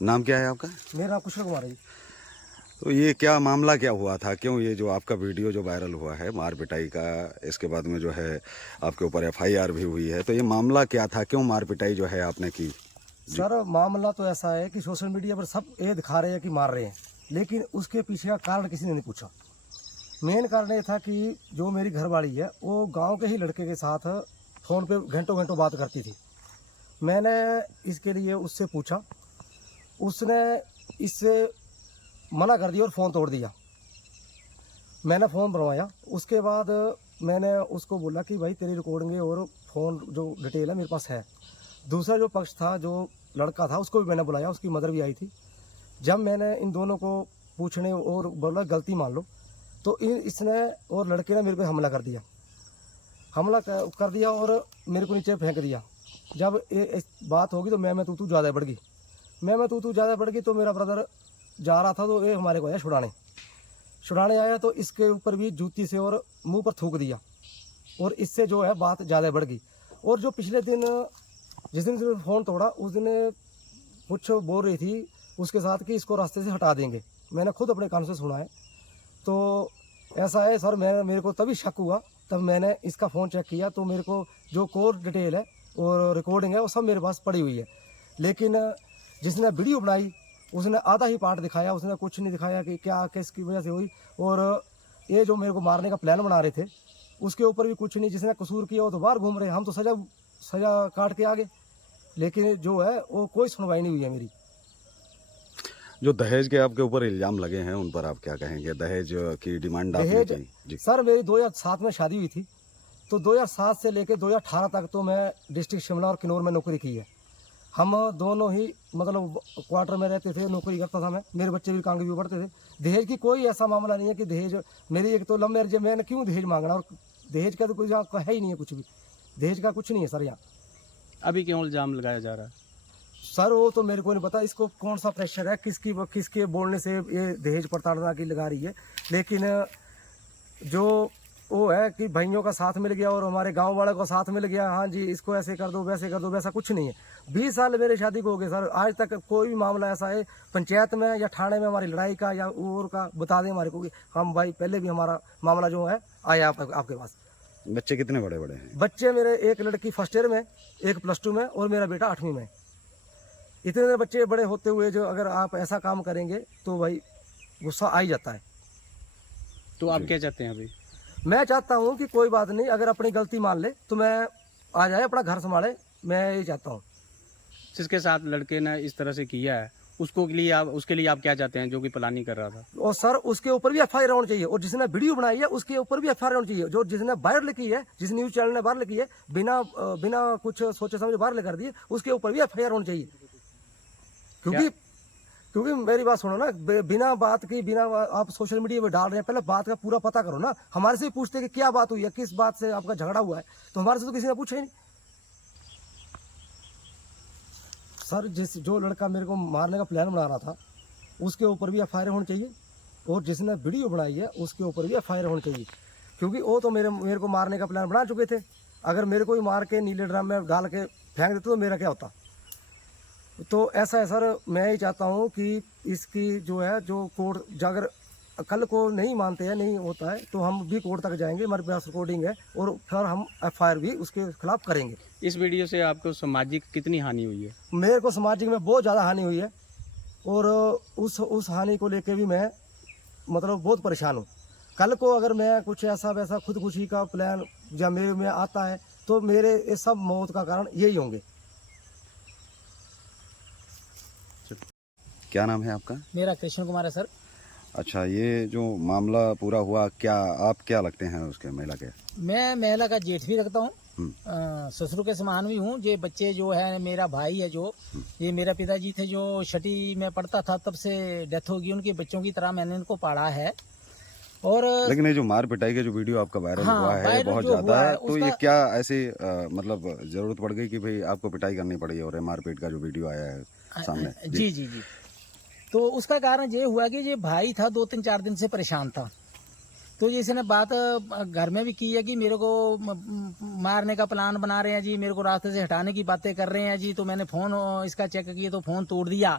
नाम क्या है आपका? मेरा नाम कुशल कुमार है जी। तो ये क्या मामला क्या हुआ था, क्यों ये जो आपका वीडियो जो वायरल हुआ है मार पिटाई का, इसके बाद में जो है आपके ऊपर एफआईआर भी हुई है, तो ये मामला क्या था, क्यों मार पिटाई जो है आपने की? सर मामला तो ऐसा है कि सोशल मीडिया पर सब ये दिखा रहे हैं कि मार रहे हैं, लेकिन उसके पीछे का कारण किसी ने नहीं पूछा। मेन कारण ये था कि जो मेरी घरवाली है वो गांव के ही लड़के के साथ फ़ोन पे घंटों घंटों बात करती थी। मैंने इसके लिए उससे पूछा, उसने इससे मना कर दिया और फ़ोन तोड़ दिया। मैंने फ़ोन बनवाया, उसके बाद मैंने उसको बोला कि भाई तेरी रिकॉर्डिंग और फ़ोन जो डिटेल है मेरे पास है। दूसरा जो पक्ष था, जो लड़का था, उसको भी मैंने बुलाया, उसकी मदर भी आई थी। जब मैंने इन दोनों को पूछने और बोला गलती मान लो, तो इसने और लड़के ने मेरे पे हमला कर दिया। हमला कर दिया और मेरे को नीचे फेंक दिया। जब ये बात होगी तो मैं तू ज़्यादा बढ़ गई। मैं तू ज़्यादा बढ़ गई तो मेरा ब्रदर जा रहा था, तो ये हमारे को आया छुड़ाने आया, तो इसके ऊपर भी जूती से और मुंह पर थूक दिया और इससे जो है बात ज़्यादा बढ़ गई। और जो पिछले दिन जिस दिन इसने फ़ोन तोड़ा, उस दिन कुछ बोल रही थी उसके साथ कि इसको रास्ते से हटा देंगे। मैंने खुद अपने कान से सुना है। तो ऐसा है सर, मेरे को तभी शक हुआ, तब मैंने इसका फ़ोन चेक किया तो मेरे को जो कोर डिटेल है और रिकॉर्डिंग है वो सब मेरे पास पड़ी हुई है। लेकिन जिसने वीडियो बनाई उसने आधा ही पार्ट दिखाया, उसने कुछ नहीं दिखाया कि क्या किसकी वजह से हुई। और ये जो मेरे को मारने का प्लान बना रहे थे उसके ऊपर भी कुछ नहीं, जिसने कसूर किया वो तो बाहर घूम रहे हैं, हम तो सज़ा काट के आ गए। लेकिन जो है वो कोई सुनवाई नहीं हुई है मेरी। जो दहेज के आपके ऊपर इल्ज़ाम लगे हैं उन पर आप क्या कहेंगे? दहेज की डिमांड आपने दहेज की जी? सर मेरी 2007 में शादी हुई थी, तो 2007 से लेकर 2018 तक तो मैं डिस्ट्रिक्ट शिमला और किन्नौर में नौकरी की है। हम दोनों ही मतलब क्वार्टर में रहते थे, नौकरी करता था मैं, मेरे बच्चे भी कांगे भी पढ़ते थे। दहेज की कोई ऐसा मामला नहीं है कि दहेज, मेरी एक तो लव मैरिज है, मैंने क्यों दहेज मांगना, और दहेज का तो कोई यहाँ है ही नहीं है, कुछ भी दहेज का कुछ नहीं है सर यहाँ। अभी क्यों इल्ज़ाम लगाया जा रहा है? सर वो तो मेरे को नहीं पता इसको कौन सा प्रेशर है, किसके बोलने से ये दहेज प्रताड़ना की लगा रही है। लेकिन जो वो है कि भाइयों का साथ मिल गया और हमारे गांव वालों का साथ मिल गया, हाँ जी इसको ऐसे कर दो वैसे कर दो, वैसा कुछ नहीं है। 20 साल मेरे शादी को हो गए सर, आज तक कोई भी मामला ऐसा है पंचायत में या थाने में हमारी लड़ाई का या और का बता दें हमारे को कि हम भाई पहले भी हमारा मामला जो है आया आपके पास। बच्चे कितने बड़े बड़े हैं? बच्चे मेरे, एक लड़की फर्स्ट ईयर में, एक +2 में और मेरा बेटा 8वीं में। इतने बच्चे बड़े होते हुए जो अगर आप ऐसा काम करेंगे तो भाई गुस्सा आ ही जाता है। तो आप क्या चाहते हैं अभी? मैं चाहता हूँ कि कोई बात नहीं, अगर अपनी गलती मान ले तो मैं आ जाए, अपना घर संभाले, मैं ये चाहता हूँ। जिसके साथ लड़के ने इस तरह से किया है उसके लिए आप क्या चाहते हैं, जो कि प्लानिंग कर रहा था? और सर उसके ऊपर भी एफआईआर होनी चाहिए, और जिसने वीडियो बनाई है उसके ऊपर भी एफआईआर होनी चाहिए। जो जिसने वायरल की है, जिस न्यूज चैनल ने वायरल की है, बिना कुछ सोचे समझे वायरल कर दिए, उसके ऊपर भी एफआईआर होनी चाहिए। क्योंकि मेरी बात सुनो ना, बिना बात की, आप सोशल मीडिया में डाल रहे हैं, पहले बात का पूरा पता करो ना। हमारे से पूछते कि क्या बात हुई है, किस बात से आपका झगड़ा हुआ है, तो हमारे से तो किसी ने पूछा ही नहीं। सर जो लड़का मेरे को मारने का प्लान बना रहा था उसके ऊपर भी एफआईआर होनी चाहिए, और जिसने वीडियो बनाई है उसके ऊपर भी एफआईआर होनी चाहिए। क्योंकि वो तो मेरे को मारने का प्लान बना चुके थे। अगर मेरे को ही मार के नीले ड्रम में डाल के फेंक देते तो मेरा क्या होता। तो ऐसा है सर, मैं ही चाहता हूँ कि इसकी जो है, जो कोर्ट अगर कल को नहीं मानते हैं, नहीं होता है, तो हम भी कोर्ट तक जाएंगे, हमारे पास रिकॉर्डिंग है, और फिर हम एफआईआर भी उसके खिलाफ करेंगे। इस वीडियो से आपको सामाजिक कितनी हानि हुई है? मेरे को सामाजिक में बहुत ज़्यादा हानि हुई है, और उस हानि को लेके भी मैं मतलब बहुत परेशान हूँ। कल को अगर मैं कुछ ऐसा वैसा खुदकुशी का प्लान या मेरे में आता है तो मेरे ये सब मौत का कारण यही होंगे। क्या नाम है आपका? मेरा कृष्ण कुमार है सर। अच्छा, ये जो मामला पूरा हुआ, क्या आप क्या लगते हैं उसके महिला के? मैं महिला का जेठ भी रखता हूँ, ससुर के समान भी हूँ। ये बच्चे जो है, मेरा भाई है जो, ये मेरा पिताजी थे जो छठी में पढ़ता था, तब से डेथ होगी। उनके बच्चों की तरह मैंने इनको पाला है। और लेकिन ये जो मार पिटाई के जो वीडियो आपका वायरल हुआ है बहुत ज्यादा है, तो ये क्या ऐसी मतलब जरूरत पड़ गई कि भाई आपको पिटाई करनी पड़ी, और मारपीट का जो वीडियो आया है सामने? जी जी जी। तो उसका कारण ये हुआ कि ये भाई था 2-3-4 दिन से परेशान था। तो इसने बात घर में भी की है कि मेरे को मारने का प्लान बना रहे हैं जी, मेरे को रास्ते से हटाने की बातें कर रहे हैं जी। तो मैंने फ़ोन इसका चेक किया तो फ़ोन तोड़ दिया।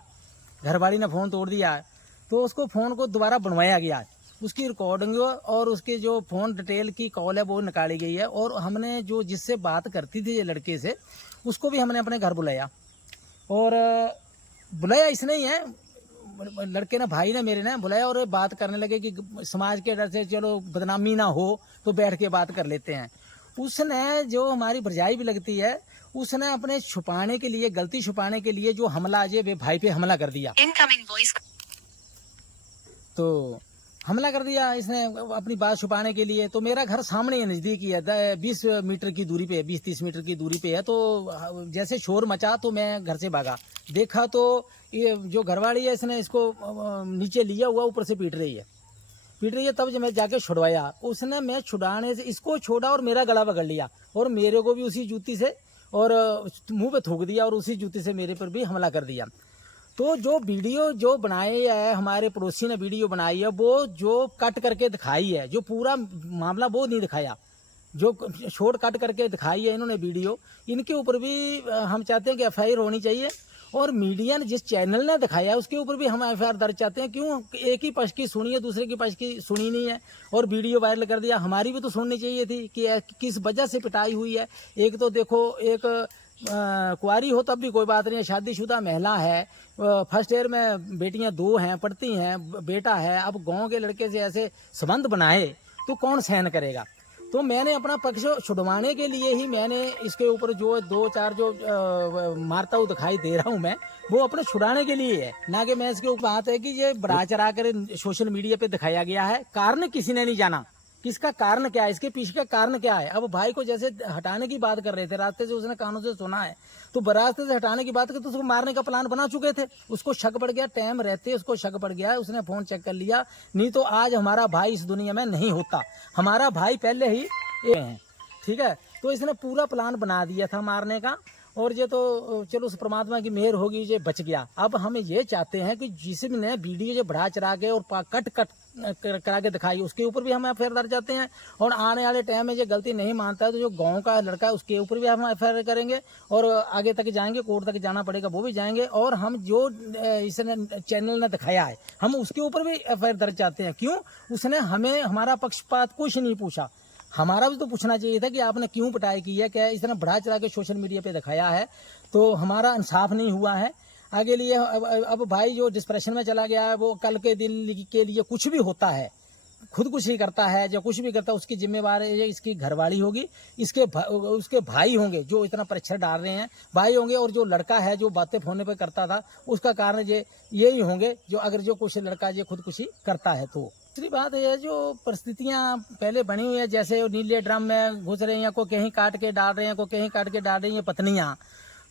घरवाली ने फ़ोन तोड़ दिया है, तो उसको फ़ोन को दोबारा बनवाया गया है, उसकी रिकॉर्डिंग और उसके जो फ़ोन डिटेल की कॉल है वो निकाली गई है। और हमने जो जिससे बात करती थी ये लड़के से, उसको भी हमने अपने घर बुलाया। और बुलाया इसने ही है, लड़के ने, भाई ने, मेरे ने बुलाया और बात करने लगे कि समाज के डर से चलो बदनामी ना हो तो बैठ के बात कर लेते हैं। उसने जो हमारी भरजाई भी लगती है, उसने अपने छुपाने के लिए, गलती छुपाने के लिए जो हमला अजय वे भाई पे हमला कर दिया। तो हमला कर दिया इसने अपनी बात छुपाने के लिए। तो मेरा घर सामने नज़दीक ही है, 20 मीटर की दूरी पे, 20-30 मीटर की दूरी पे है। तो जैसे शोर मचा तो मैं घर से भागा, देखा तो ये जो घरवाली है इसने इसको नीचे लिया हुआ, ऊपर से पीट रही है। तब जब मैं जाके छुड़वाया, उसने, मैं छुड़ाने से इसको छोड़ा और मेरा गला पकड़ लिया और मेरे को भी उसी जूती से और मुंह पे थूक दिया और उसी जूती से मेरे पर भी हमला कर दिया। तो जो वीडियो जो बनाई है, हमारे पड़ोसी ने वीडियो बनाई है, वो जो कट करके दिखाई है, जो पूरा मामला वो नहीं दिखाया, जो शॉर्ट कट करके दिखाई है इन्होंने वीडियो, इनके ऊपर भी हम चाहते हैं कि एफआईआर होनी चाहिए। और मीडिया ने जिस चैनल ने दिखाया उसके ऊपर भी हम एफआईआर दर्ज चाहते हैं। क्यों एक ही पक्ष की सुनी है, दूसरे की पक्ष की सुनी नहीं है और वीडियो वायरल कर दिया। हमारी भी तो सुननी चाहिए थी कि किस वजह से पिटाई हुई है। एक तो देखो, एक कुंवारी हो तब भी कोई बात नहीं है, शादीशुदा महिला है, फर्स्ट ईयर में बेटियां 2 हैं, पढ़ती हैं, बेटा है, अब गांव के लड़के से ऐसे संबंध बनाए तो कौन सहन करेगा। तो मैंने अपना पक्ष छुड़वाने के लिए ही मैंने इसके ऊपर जो 2-4 जो मारता हुआ दिखाई दे रहा हूँ मैं, वो अपने छुड़ाने के लिए है, ना कि मैं इसके ऊपर। बात है कि ये बढ़ा चढ़ा कर सोशल मीडिया पे दिखाया गया है, कारण किसी ने नहीं जाना, किसका कारण क्या है, इसके पीछे का कारण क्या है। अब भाई को जैसे हटाने की बात कर रहे थे, रास्ते से उसने कानों से सुना है, तो रास्ते से हटाने की बात करते तो उसको मारने का प्लान बना चुके थे। उसको शक पड़ गया, टाइम रहते उसको शक पड़ गया, उसने फोन चेक कर लिया, नहीं तो आज हमारा भाई इस दुनिया में नहीं होता। हमारा भाई पहले ही है, ठीक है। तो इसने पूरा प्लान बना दिया था मारने का, और ये तो चलो उस परमात्मा की मेहर होगी, ये बच गया। अब हम ये चाहते हैं कि जिसने वीडियो जो बढ़ा चढ़ा के और कट करा के दिखाई, उसके ऊपर भी हम एफआईआर दर्ज चाहते हैं। और आने वाले टाइम में जो गलती नहीं मानता है तो जो गांव का लड़का है उसके ऊपर भी हम एफआईआर करेंगे और आगे तक जाएंगे, कोर्ट तक जाना पड़ेगा वो भी जाएंगे। और हम जो इसने चैनल ने दिखाया है हम उसके ऊपर भी एफआईआर दर्ज चाहते हैं। क्यों, उसने हमें हमारा पक्षपात कुछ नहीं पूछा, हमारा भी तो पूछना चाहिए था कि आपने क्यों पिटाई की है, क्या इसने बढ़ा चढ़ा के सोशल मीडिया पे दिखाया है, तो हमारा इंसाफ नहीं हुआ है। आगे लिए अब भाई जो डिस्प्रेशन में चला गया है, वो कल के दिन के लिए कुछ भी होता है, खुदकुशी करता है, जो कुछ भी करता है उसकी जिम्मेवार इसकी घरवाली होगी, उसके भाई होंगे जो इतना प्रेशर डाल रहे हैं, भाई होंगे, और जो लड़का है जो बातें फोन पे करता था उसका कारण यही होंगे, जो अगर जो कुछ लड़का ये खुदकुशी करता है। तो दूसरी बात है जो परिस्थितियां पहले बनी हुई है, जैसे नीले ड्रम में घुस रहे हैं, को कहीं काट के डाल रहे हैं, को कहीं काट के डाल रही हैं पत्नियां,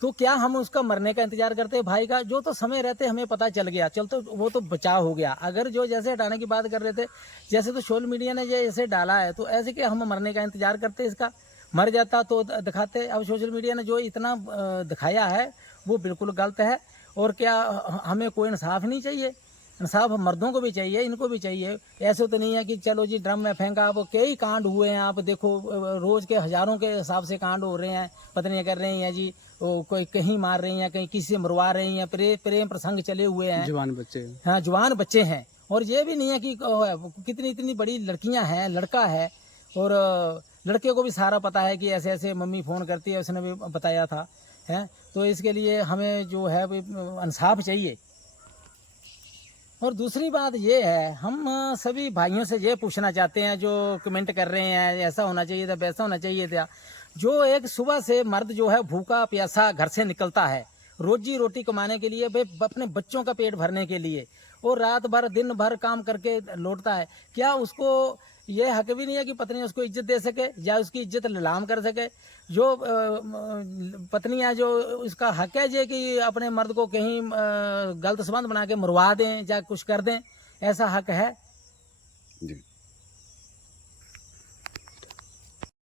तो क्या हम उसका मरने का इंतजार करते हैं भाई का? जो तो समय रहते हमें पता चल गया, चल तो वो तो बचाव हो गया। अगर जो जैसे हटाने की बात कर रहे थे, जैसे तो सोशल मीडिया ने ये ऐसे डाला है, तो ऐसे कि हम मरने का इंतजार करते, इसका मर जाता तो दिखाते। अब सोशल मीडिया ने जो इतना दिखाया है वो बिल्कुल गलत है। और क्या हमें कोई इंसाफ नहीं चाहिए? इंसाफ मर्दों को भी चाहिए, इनको भी चाहिए। ऐसे तो नहीं है कि चलो जी ड्रम में फेंका। अब कई कांड हुए हैं, आप देखो रोज के हजारों के हिसाब से कांड हो रहे हैं, पत्नियां कर रही हैं जी, कोई कहीं मार रही हैं, कहीं किसी से मरवा रही हैं, प्रेम प्रसंग चले हुए हैं, जवान बच्चे, हाँ जवान बच्चे हैं। और ये भी नहीं है कि कितनी इतनी बड़ी लड़कियां हैं, लड़का है, और लड़के को भी सारा पता है कि ऐसे ऐसे मम्मी फोन करती है, उसने भी बताया था है। तो इसके लिए हमें जो है इंसाफ चाहिए। और दूसरी बात ये है, हम सभी भाइयों से ये पूछना चाहते हैं जो कमेंट कर रहे हैं ऐसा होना चाहिए था, वैसा होना चाहिए था। जो एक सुबह से मर्द जो है भूखा प्यासा घर से निकलता है रोजी रोटी कमाने के लिए, अपने बच्चों का पेट भरने के लिए, और रात भर दिन भर काम करके लौटता है, क्या उसको ये हक भी नहीं है कि पत्नी उसको इज्जत दे सके या उसकी इज्जत नीलाम कर सके? जो पत्नियां जो उसका हक है जे कि अपने मर्द को कहीं गलत संबंध बना के मरवा दें या कुछ कर दें, ऐसा हक है? जी।